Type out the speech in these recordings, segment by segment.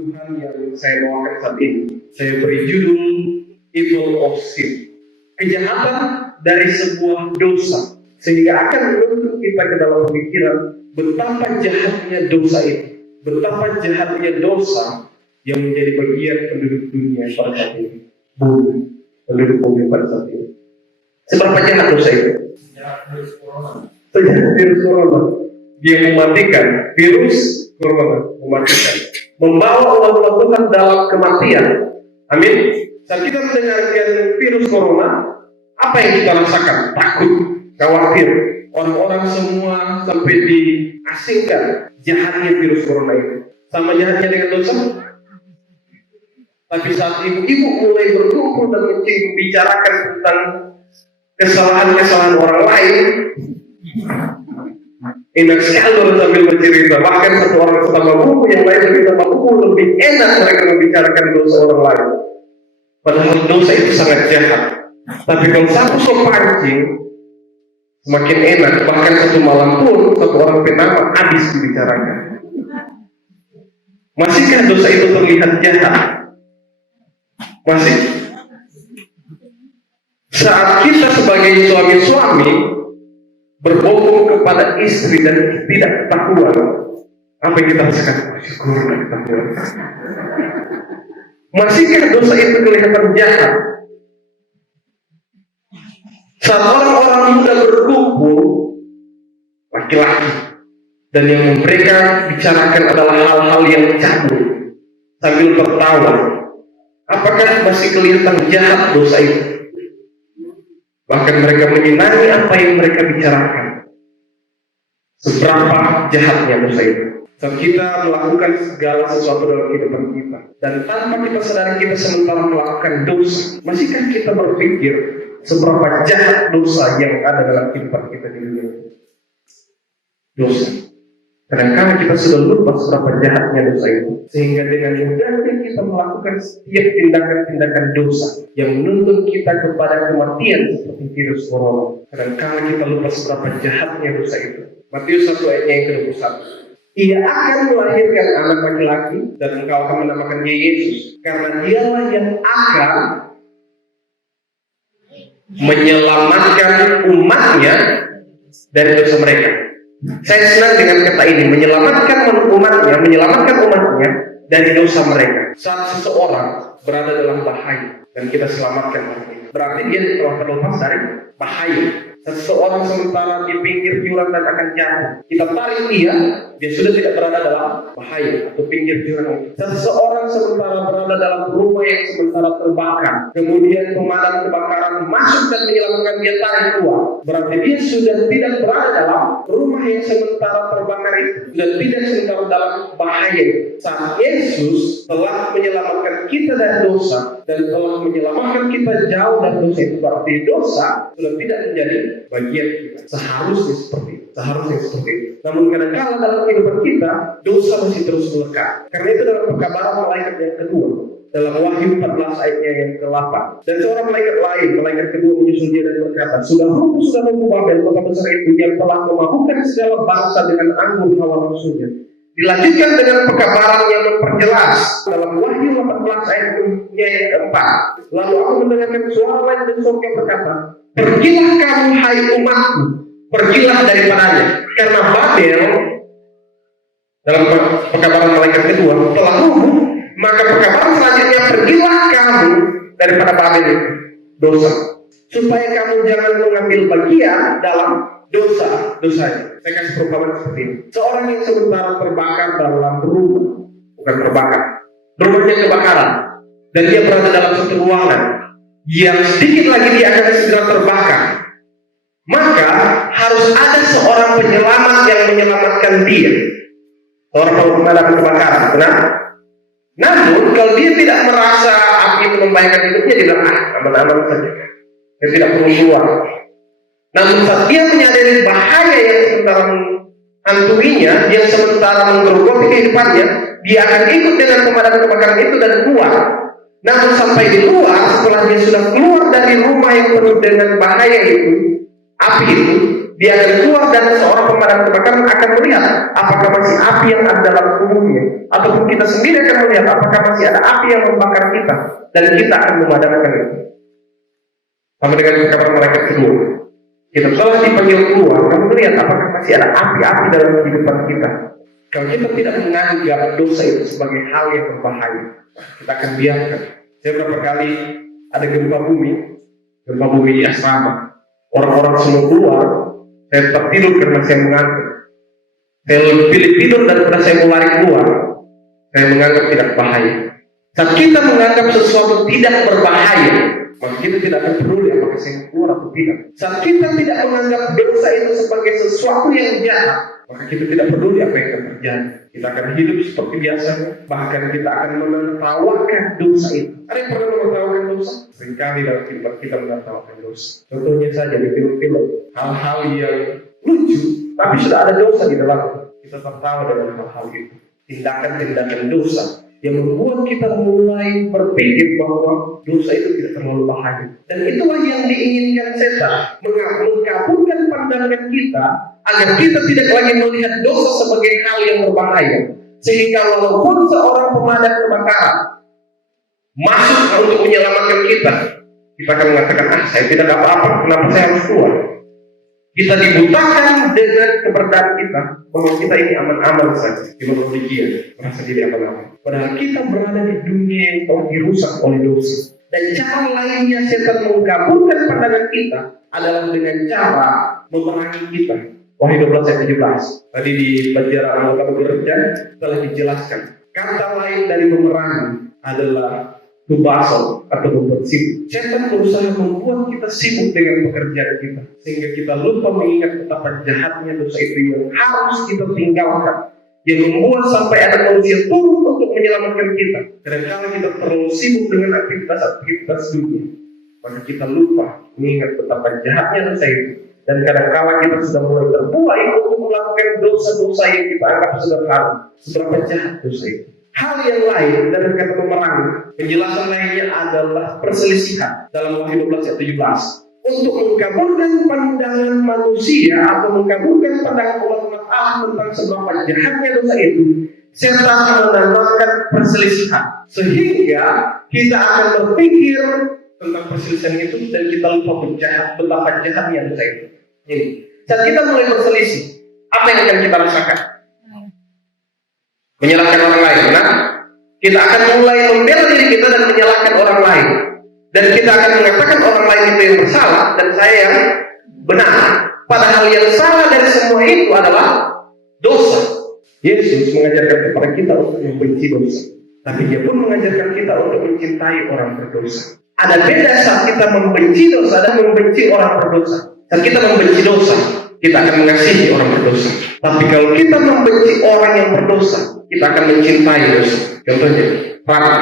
Tuhan yang saya bawakan saat ini, saya beri judul Evil of Sin. Kejahatan dari sebuah dosa, sehingga akan menuntut kita ke dalam pemikiran betapa jahatnya dosa itu, betapa jahatnya dosa yang menjadi bagian penduduk dunia pada saat ini, penduduk bumi pada saat ini. Seberapa jahat dosa itu? Virus corona, dia mematikan. Virus corona mematikan, membawa umat Tuhan dalam kematian. Amin. Saat kita mendengarkan virus corona, apa yang kita rasakan? Takut, khawatir. Orang-orang semua sampai diasingkan jahatnya virus corona itu. Sama jahatnya dengan dosa. Tapi saat ibu-ibu mulai berkumpul dan membicarakan tentang kesalahan-kesalahan orang lain, enak sekali orang sambil bercerita. Bahkan satu orang pertama buku, yang lain cerita buku, lebih enak mereka membicarakan dosa orang lain. Padahal dosa itu sangat jahat. Tapi kalau satu sok pancing, semakin enak. Bahkan satu malam pun satu orang pertama habis dibicarakan. Masihkah dosa itu terlihat jahat? Masih? Saat kita sebagai suami-suami berbohong kepada istri dan tidak ketahuan, apa yang kita rasakan? Syukur tidak ketahuan. Masihkah dosa itu kelihatan jahat? Saat orang-orang muda berkumpul, laki-laki, dan yang mereka bicarakan adalah hal-hal yang cabul sambil tertawa, apakah masih kelihatan jahat dosa itu? Bahkan mereka menyenangi apa yang mereka bicarakan. Seberapa jahatnya dosa itu? Saat kita melakukan segala sesuatu dalam kehidupan kita, dan tanpa kita sadari kita sementara melakukan dosa, masihkah kita berpikir seberapa jahat dosa yang ada dalam kehidupan kita di dunia ini? Dosa. Kadang-kadang kita sudah lupa seberapa jahatnya dosa itu, sehingga dengan mudahnya kita melakukan setiap tindakan-tindakan dosa yang menuntun kita kepada kematian seperti virus corona. Kadang-kadang kita lupa seberapa jahatnya dosa itu. Matius 1 ayatnya yang ke-21. Ia akan melahirkan anak laki-laki dan engkau akan menamakan dia Yesus, karena dialah yang akan menyelamatkan umatnya dari dosa mereka. Saya senang dengan kata ini, menyelamatkan umatnya dari dosa mereka. Saat seseorang berada dalam bahaya dan kita selamatkan orangnya, berarti dia telah terlepas dari bahaya. Seseorang sementara di pinggir jurang dan akan jatuh, kita tarik dia sudah tidak berada dalam bahaya atau pinggir jurang. Seseorang sementara berada dalam rumah yang sementara terbakar, kemudian pemadam kebakaran masuk dan menyelamatkan dia, tarik keluar, berarti dia sudah tidak berada dalam rumah yang sementara terbakar itu, dan tidak sementara dalam bahaya. Saat Yesus telah menyelamatkan kita dari dosa dan telah menyelamatkan kita jauh dari dosa itu, berarti dosa sudah tidak menjadi bagian kita. Seharusnya seperti itu. Namun kadang-kadang dalam kehidupan kita dosa masih terus melekat. Karena itu dalam perkabaran malaikat yang kedua, dalam Wahyu 14 ayatnya yang ke-8, dan seorang malaikat lain, malaikat kedua menyusul dia dan berkata, sudah runtuh Babel, kota besar itu yang telah memabukkan segala bangsa dengan anggur hawa nafsunya. Dilanjutkan dengan perkabaran yang memperjelas dalam Wahyu 14 ayatnya yang ke-4. Lalu aku mendengarkan suara lain dari surga yang berkata, pergilah kamu hai umatku, pergilah daripadanya, karena Babel, dalam perkabaran malaikat kedua, telah runtuh. Maka perkabaran selanjutnya, pergilah kamu daripada Babel itu, dosa, supaya kamu jangan mengambil bagian dalam dosa-dosanya. Saya kasih perumpamaan seperti ini. Seorang yang sementara terbakar dalam rumah, bukan terbakar, rumahnya kebakaran, dan dia berada dalam satu ruangan yang sedikit lagi dia akan segera terbakar. Maka harus ada seorang penyelamat yang menyelamatkan dia, seorang pemadam kebakaran. Benar? Namun kalau dia tidak merasa api itu membahayakan hidupnya, dia bilang aman-aman saja, dia tidak perlu keluar. Namun saat dia menyadari bahaya yang sementara menghantuinya, yang sementara menggerogoti kehidupannya, dia akan ikut dengan pemadam kebakaran itu dan keluar. Namun sampai di luar, setelah dia sudah keluar dari rumah yang penuh dengan bahaya itu, api itu, Dia akan keluar dan seorang pemadam kebakaran akan melihat apakah masih api yang ada dalam tubuhnya, ataupun kita sendiri akan melihat apakah masih ada api yang membakar kita, dan kita akan memadamkan itu. Sama dengan perkataan malaikat kedua, kita telah dipanggil keluar dan melihat apakah masih ada api-api dalam kehidupan kita. Kalau kita tidak menganggap dosa itu sebagai hal yang berbahaya, kita akan biarkan. Saya beberapa kali ada gempa bumi di asrama, orang-orang semua keluar, saya tetap tidur karena saya menganggap. Saya pilih tidur daripada saya mau lari keluar. Saya menganggap tidak bahaya. Saat kita menganggap sesuatu tidak berbahaya, maka kita tidak akan peduli apakah saya keluar atau tidak. Saat kita tidak menganggap dosa itu sebagai sesuatu yang jahat, maka kita tidak peduli apa yang akan terjadi. Kita akan hidup seperti biasa, bahkan kita akan menertawakan dosa itu. Ada yang pernah menertawakan dosa? Seringkali dalam kehidupan kita menertawakan dosa. Contohnya saja di film-film, hal-hal yang lucu, tapi sudah ada dosa di dalamnya. Kita tertawa dengan hal-hal itu. Tindakan-tindakan dosa yang membuat kita mulai berpikir bahwa dosa itu tidak terlalu bahaya. Dan itulah yang diinginkan setan, mengkabulkan pandangan kita agar kita tidak lagi melihat dosa sebagai hal yang berbahaya. Sehingga walaupun seorang pemadam kebakaran masuk untuk menyelamatkan kita, kita akan mengatakan, saya tidak apa-apa, kenapa saya harus keluar? Kita dibutakan dengan keberadaan kita bahwa kita ini aman-aman saja di manusia, merasa diri aman-aman. Padahal kita berada di dunia yang telah dirusak oleh dosa. Dan cara lainnya setan mengkabulkan pandangan kita adalah dengan cara memerangi kita. Wahyu 12 ayat 17. Tadi di pelajaran anggota bekerja telah dijelaskan. Kata lain dari memerangi adalah tubaso atau membuat sibuk. Setan berusaha membuat kita sibuk dengan pekerjaan kita, sehingga kita lupa mengingat betapa jahatnya dosa itu yang harus kita tinggalkan, yang membuat sampai ada manusia turun untuk menyelamatkan kita. Dan kalau kita terlalu sibuk dengan aktivitas dunia, maka kita lupa mengingat betapa jahatnya dosa itu. Dan kadang-kala kita sudah mulai terbuai untuk melakukan dosa-dosa yang kita anggap sederhana. Seberapa jahat dosa itu. Hal yang lain dari kata memerangi, penjelasan lainnya adalah perselisihan dalam Wahyu 12 ayat 17. Untuk mengkabulkan pandangan manusia atau mengkabulkan pandangan umat Allah tentang seberapa jahatnya dosa itu, setan menanamkan perselisihan sehingga kita akan berpikir tentang perselisihan itu dan kita lupa betapa jahatnya dosa itu. Jadi, saat kita mulai berselisih, apa yang akan kita rasakan? Menyalahkan orang lain, benar? Kita akan mulai membela diri kita dan menyalahkan orang lain. Dan kita akan mengatakan orang lain itu yang bersalah dan saya yang benar. Padahal yang salah dari semua itu adalah dosa. Yesus mengajarkan kepada kita untuk membenci dosa, tapi dia pun mengajarkan kita untuk mencintai orang berdosa. Ada beda saat kita membenci dosa dan membenci orang berdosa. Saat kita membenci dosa, kita akan mengasihi orang berdosa. Tapi kalau kita membenci orang yang berdosa, kita akan mencintai dosa. Contohnya, Raka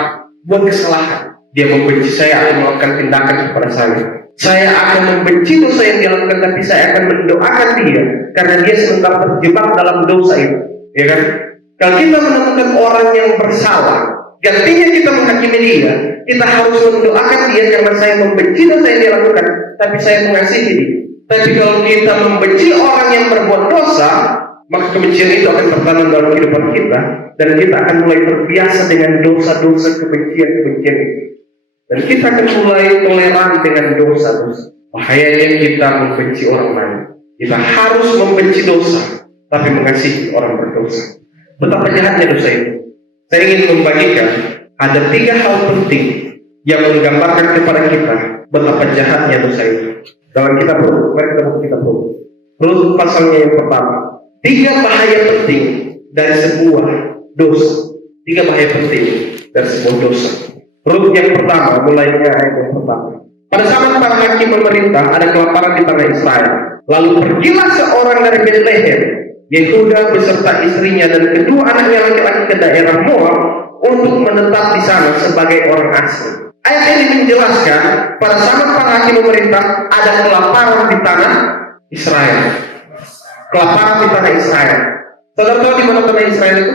buat kesalahan, dia membenci saya akan melakukan tindakan kepada saya. Saya akan membenci dosa yang dia lakukan, tapi saya akan mendoakan dia karena dia sementara terjebak dalam dosa itu. Ya kan? Kalau kita menemukan orang yang bersalah, gantinya kita menghakimi dia, kita harus mendoakan dia karena saya membenci dosa yang dia lakukan, tapi saya mengasihi dia. Tapi kalau kita membenci orang yang berbuat dosa, maka kebencian itu akan tertanam dalam kehidupan kita, dan kita akan mulai terbiasa dengan dosa-dosa kebencian itu. Dan kita akan mulai toleran dengan dosa-dosa. Bahayanya kita membenci orang lain. Kita harus membenci dosa, tapi mengasihi orang berdosa. Betapa jahatnya dosa itu. Saya ingin membagikan ada 3 hal penting yang menggambarkan kepada kita betapa jahatnya dosa itu. Dalam kitab Rut, mari kita buka kitab Rut. Rut pasalnya yang pertama. 3 bahaya penting dari sebuah dosa. 3 bahaya penting dari sebuah dosa. Rut yang pertama, mulainya ayat yang pertama. Pada zaman para hakim memerintah, ada kelaparan di tanah Israel. Lalu pergilah seorang dari Bethlehem, Yehuda beserta istrinya dan kedua anaknya laki-laki ke daerah Moab untuk menetap di sana sebagai orang asing. Ayat ini menjelaskan pada zaman para hakim memerintah ada kelaparan di tanah Israel. Kelaparan di tanah Israel. Saudara tahu di mana tanah Israel itu?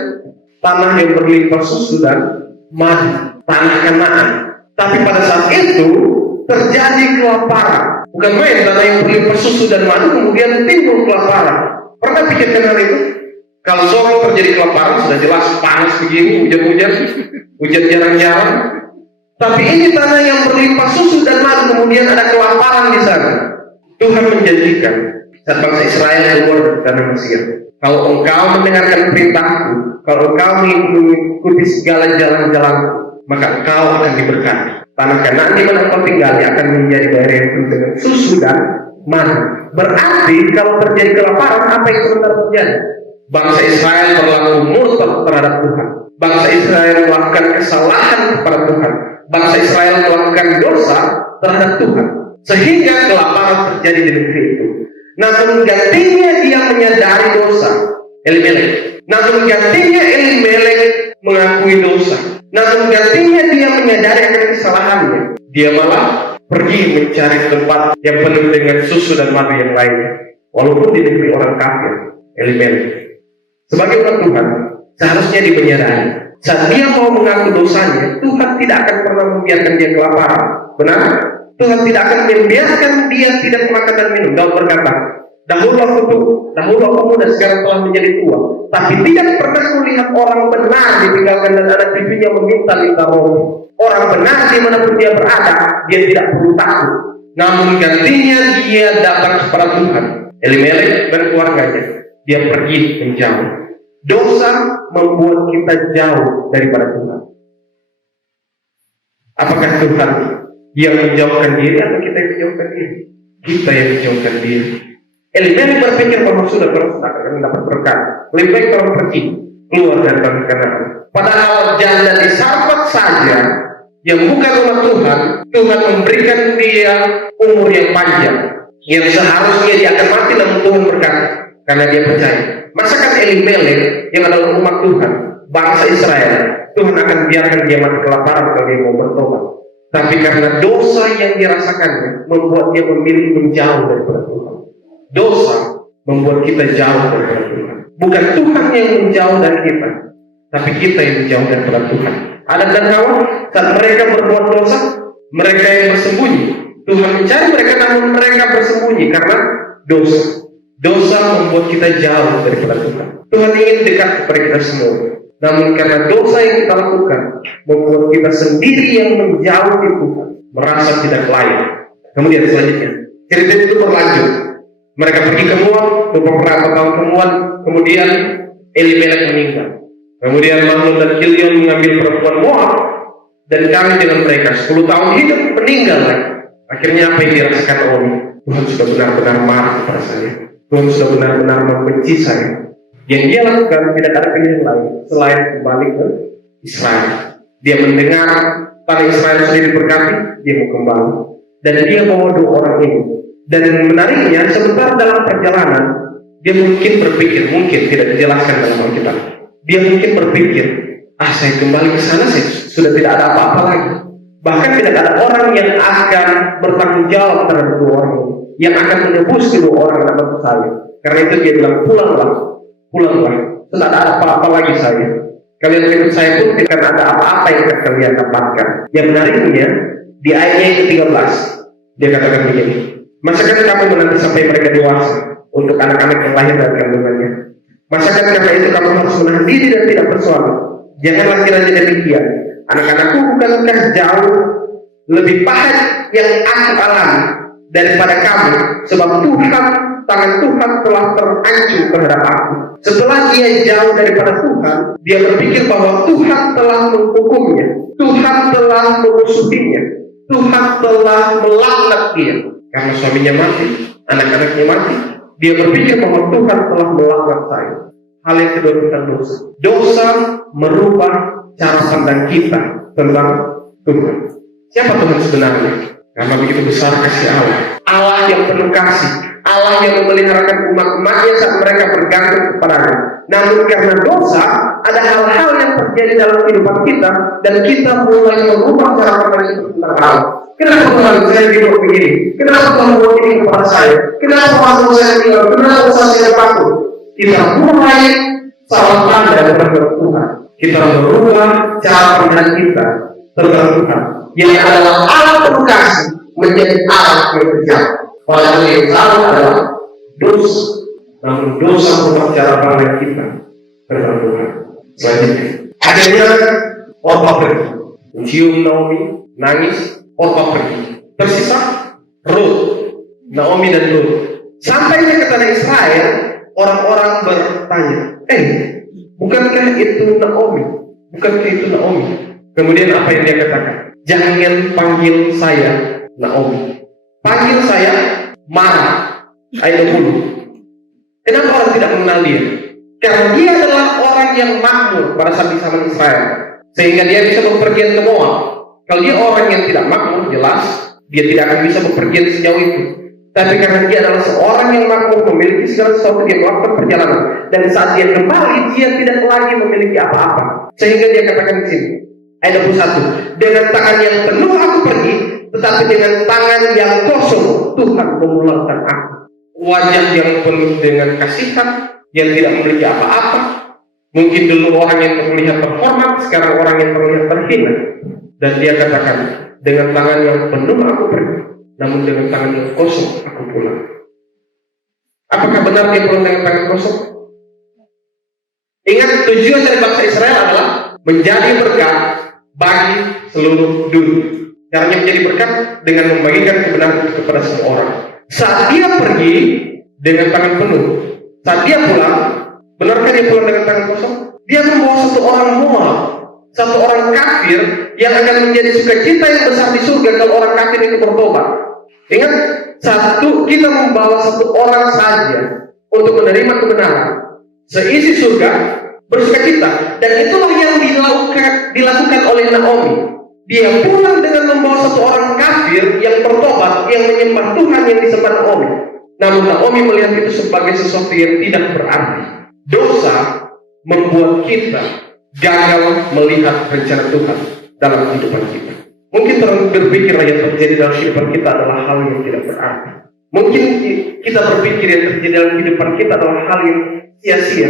Tanah yang berlimpah susu dan madu, tanah Kanaan. Tapi pada saat itu terjadi kelaparan. Bukan main, tanah yang berlimpah susu dan madu kemudian timbul kelaparan. Pernah pikirkan hal itu? Kalau seorang terjadi kelaparan sudah jelas panas begini, hujan jarang-jarang. Tapi ini tanah yang berlimpah susu dan madu kemudian ada kelaparan di sana. Tuhan menjanjikan saat bangsa Israel keluar dari tanah Mesir, kalau engkau mendengarkan perintahku, kalau engkau mengikuti segala jalan-jalanku, maka engkau akan diberkati. Tanah Kanaan di mana engkau tinggal akan menjadi daerah yang penuh dengan susu dan madu. Berarti kalau terjadi kelaparan, apa yang sebenarnya terjadi? Bangsa Israel berlaku murtad terhadap Tuhan. Bangsa Israel melakukan kesalahan kepada Tuhan. Bangsa Israel melakukan dosa terhadap Tuhan, sehingga kelaparan terjadi di negeri itu. Namun gantinya dia menyadari dosa, Elimelek. Namun gantinya Elimelek mengakui dosa. Namun gantinya dia menyadari akan kesalahannya. Dia malah pergi mencari tempat yang penuh dengan susu dan madu yang lainnya, walaupun di negeri orang kafir. Elimelek sebagai orang Tuhan seharusnya dia menyadari saat dia mau mengaku dosanya, Tuhan tidak akan pernah membiarkan dia kelaparan. Benar? Tuhan tidak akan membiarkan dia tidak makan dan minum. Daud berkata, dahulu aku muda, sekarang telah menjadi tua, tapi tidak pernah melihat orang benar ditinggalkan dan anak cucunya meminta-minta roti. Orang benar dimanapun dia berada, dia tidak perlu takut. Namun gantinya dia datang kepada Tuhan. Elimelek dan keluarganya, dia pergi menjauh. Dosa membuat kita jauh daripada Tuhan. Apakah Tuhan yang menjauhkan diri atau kita yang menjauhkan diri? Kita yang menjauhkan diri. Elimelek berpikir bahwa sudah akan dapat berkat, lebih baik orang pergi keluar dari tanah Kanaan. Padahal janda di Sarfat saja yang bukan umat Tuhan, Tuhan memberikan dia umur yang panjang, yang seharusnya dia akan mati namun Tuhan berkata karena dia percaya. Masakan Elimelek yang adalah umat Tuhan, bangsa Israel, Tuhan akan biarkan dia mati kelaparan kalau dia mau bertobat. Tapi karena dosa yang dirasakannya membuat dia memilih menjauh daripada Tuhan. Dosa membuat kita jauh daripada Tuhan. Bukan Tuhan yang menjauh dari kita, tapi kita yang menjauh daripada Tuhan. Adam dan Hawa saat mereka berbuat dosa, mereka yang bersembunyi. Tuhan mencari mereka namun mereka bersembunyi karena dosa. Dosa membuat kita jauh daripada Tuhan. Tuhan ingin dekat kepada kita semua. Namun karena dosa yang kita lakukan membuat kita sendiri yang menjauh dari Tuhan, merasa tidak layak. Kemudian selanjutnya, cerita itu berlanjut. Mereka pergi ke Moab, beberapa tahun kemudian, kemudian Elimelek meninggal. Kemudian Mahlon dan Kilion mengambil perempuan Moab dan kawin dengan mereka. 10 tahun hidup, meninggal lagi. Akhirnya apa yang dirasakan Oni? Tuhan sudah benar-benar marah kepada saya. Tuhan sudah benar-benar membenci saya. Yang dia lakukan tidak ada pilihan lain selain kembali ke Israel. Dia mendengar tanah Israel sendiri berkati, dia mau kembali. Dan dia bawa 2 orang ini. Dan menariknya, sebentar dalam perjalanan, dia mungkin berpikir, mungkin tidak dijelaskan dalam Alkitab. Dia mungkin berpikir, saya kembali ke sana, saya sudah tidak ada apa-apa lagi. Bahkan tidak ada orang yang akan bertanggung jawab terhadap 2 orang ini, yang akan menebus kedua orang anak saya. Karena itu dia bilang, pulanglah, tidak ada apa-apa lagi saya. Kalian ikut saya pun tidak ada apa-apa yang akan kalian dapatkan. Yang menariknya, di ayatnya yang ke-13, dia katakan begini, masakan kamu menanti sampai mereka dewasa untuk anak-anak yang lahir dari kandungannya? Masakan karena itu kamu harus menahan diri dan tidak bersuami? Janganlah kiranya demikian. Anak-anakku bukankah jauh lebih pahat yang aku alami daripada kamu, sebab tangan Tuhan telah terancam terhadap aku. Setelah dia jauh daripada Tuhan, dia berpikir bahwa Tuhan telah menghukumnya, Tuhan telah memusuhinya, Tuhan telah melaknat dia karena suaminya mati, anak-anaknya mati. Dia berpikir bahwa Tuhan telah melaknat saya. Hal yang kedua tentang dosa. Dosa merubah cara pandang kita tentang Tuhan. Siapa Tuhan sebenarnya? Karena begitu besar kasih Allah. Allah yang penuh kasih, Allah yang memeliharakan umat-umatnya saat mereka bergantung kepadanya. Namun karena dosa, ada hal-hal yang terjadi dalam kehidupan kita dan kita mulai merubah cara pandang kita tentang Allah. Kenapa Tuhan saya hidup begini? Kenapa Tuhan buat ini kepada saya? Kenapa waktu saya tinggal? Kenapa saya takut? Kita mulai salah pandang terhadap Tuhan. Kita merubah cara pandang kita tentang Tuhan, yang adalah Allah penuh kasih, menjadi alat yang kejam. Padahal yang salah adalah dosa. Namun dosa merupakan cara pandang kita tentang Tuhan. Selanjutnya, akhirnya Orpa pergi, mencium Naomi, nangis, Orpa pergi. Tersisa Ruth, Naomi dan Ruth. Sampainya ke tanah Israel, orang-orang bertanya, bukankah itu Naomi? Bukankah itu Naomi? Kemudian apa yang dia katakan? Jangan panggil saya Naomi, panggil saya Mara. Ayat 20. Kenapa orang tidak mengenal dia? Karena dia adalah orang yang makmur pada saat di zaman Israel, sehingga dia bisa bepergian ke Moab. Kalau dia orang yang tidak makmur, jelas dia tidak akan bisa bepergian sejauh itu. Tapi karena dia adalah seorang yang makmur, memiliki segala sesuatu, dia melakukan perjalanan. Dan saat dia kembali, dia tidak lagi memiliki apa-apa. Sehingga dia katakan di sini, ayat 21, dengan tangan yang penuh aku pergi, tetapi dengan tangan yang kosong Tuhan memulangkan aku. Wajah yang penuh dengan kasihan, yang tidak memiliki apa-apa. Mungkin dulu orang yang terlihat terhormat, sekarang orang yang terlihat terhina. Dan dia katakan, dengan tangan yang penuh aku pergi, namun dengan tangan yang kosong aku pulang. Apakah benar dia pulang dengan tangan kosong? Ingat, tujuan dari bangsa Israel adalah menjadi berkat bagi seluruh dunia. Caranya menjadi berkat dengan membagikan kebenaran kepada semua orang. Saat dia pergi dengan tangan penuh, saat dia pulang, benarkah dia pulang dengan tangan kosong? Dia membawa satu orang Moab, satu orang kafir yang akan menjadi sukacita yang besar di surga kalau orang kafir itu bertobat. Ingat, kita membawa satu orang saja untuk menerima kebenaran. Seisi surga bersukacita, dan itulah yang dilakukan oleh Naomi. Dia pulang dengan membawa satu orang kafir yang bertobat, yang menyembah Tuhan yang disembah Naomi. Namun Naomi melihat itu sebagai sesuatu yang tidak berarti. Dosa membuat kita gagal melihat rencana Tuhan dalam kehidupan kita. Mungkin berpikir yang terjadi dalam kehidupan kita adalah hal yang tidak berarti. Mungkin kita berpikir yang terjadi dalam kehidupan kita adalah hal yang sia-sia.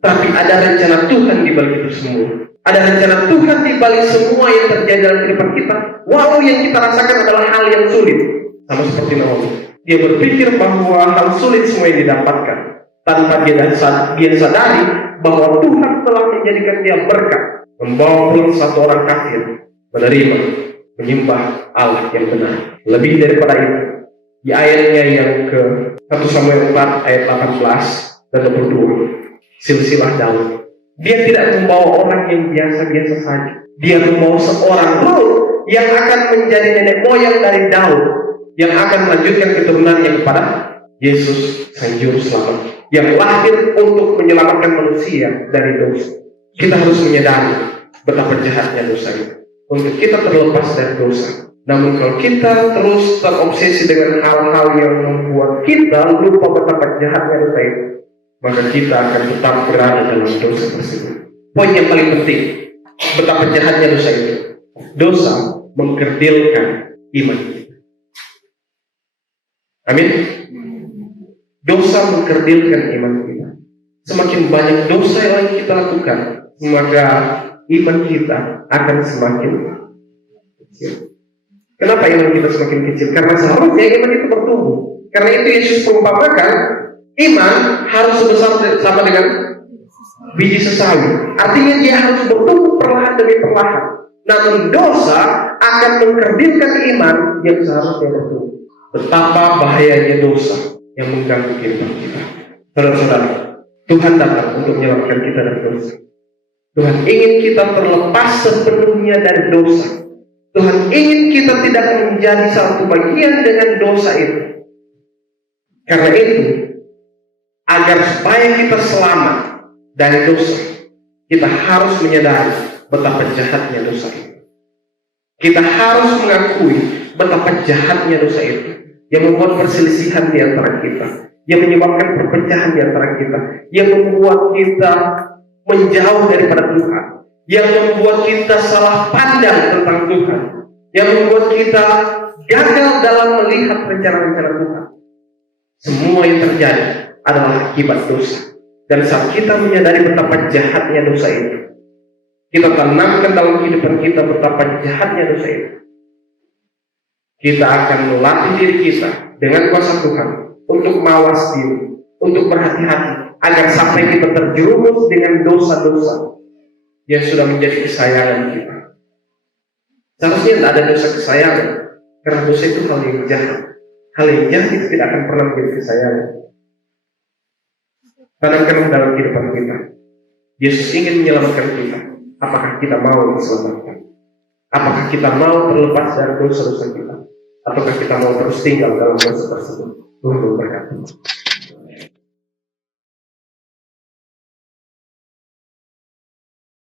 Tapi ada rencana Tuhan di balik itu semua. Ada rencana Tuhan di balik semua yang terjadi dalam kehidupan kita. Walau yang kita rasakan adalah hal yang sulit. Sama seperti Naomi. Dia berpikir bahwa hal sulit semua yang didapatkan, tanpa dia sadari bahwa Tuhan telah menjadikan dia berkat, membawa pulang satu orang kafir menerima, menyembah Allah yang benar. Lebih daripada itu, di ayatnya yang ke 1 Samuel 4 ayat 18 dan 22, silsilah Daud. Dia tidak membawa orang yang biasa-biasa saja. Dia membawa seorang Ruth yang akan menjadi nenek moyang dari Daud, yang akan melanjutkan keturunannya kepada Yesus Sang Juru Selamat, yang lahir untuk menyelamatkan manusia dari dosa. Kita harus menyadari betapa jahatnya dosa itu, untuk kita terlepas dari dosa. Namun kalau kita terus terobsesi dengan hal-hal yang membuat kita lupa betapa jahatnya dosa itu, maka kita akan tetap berada dalam dosa tersebut. Poin yang paling penting, betapa jahatnya dosa itu. Dosa mengkerdilkan iman kita. Amin. Dosa mengkerdilkan iman kita. Semakin banyak dosa yang kita lakukan, maka iman kita akan semakin kecil. Kenapa iman kita semakin kecil? Karena seharusnya iman itu bertumbuh. Karena itu Yesus perumpamakan iman harus sebesar sama dengan biji sesawi. Artinya dia harus bertumbuh perlahan demi perlahan. Namun dosa akan mengkerdilkan iman yang seharusnya bertumbuh. Betapa bahayanya dosa yang mengganggu kehidupan kita. Saudara-saudara, Tuhan datang untuk menyelamatkan kita dari dosa. Tuhan ingin kita terlepas sepenuhnya dari dosa. Tuhan ingin kita tidak menjadi satu bagian dengan dosa itu. Karena itu, agar supaya kita selamat dari dosa, kita harus menyadari betapa jahatnya dosa itu. Kita harus mengakui betapa jahatnya dosa itu, yang membuat perselisihan di antara kita, yang menyebabkan perpecahan di antara kita, yang membuat kita menjauh daripada Tuhan, yang membuat kita salah pandang tentang Tuhan, yang membuat kita gagal dalam melihat rencana-rencana Tuhan. Semua yang terjadi adalah akibat dosa. Dan saat kita menyadari betapa jahatnya dosa itu, kita tanamkan dalam kehidupan kita betapa jahatnya dosa itu, Kita akan melatih diri kita dengan kuasa Tuhan untuk mawas diri, untuk berhati-hati, agar sampai kita terjerumus dengan dosa-dosa yang sudah menjadi kesayangan kita. Seharusnya tidak ada dosa kesayangan, karena dosa itu hal yang jahat. Hal yang jahat itu tidak akan pernah menjadi kesayangan. Tanamkanlah dalam kehidupan kita. Yesus ingin menyelamatkan kita. Apakah kita mau diselamatkan? Apakah kita mau terlepas dari dosa-dosa kita? Ataukah kita mau terus tinggal dalam dosa tersebut? Tuhan memberkati.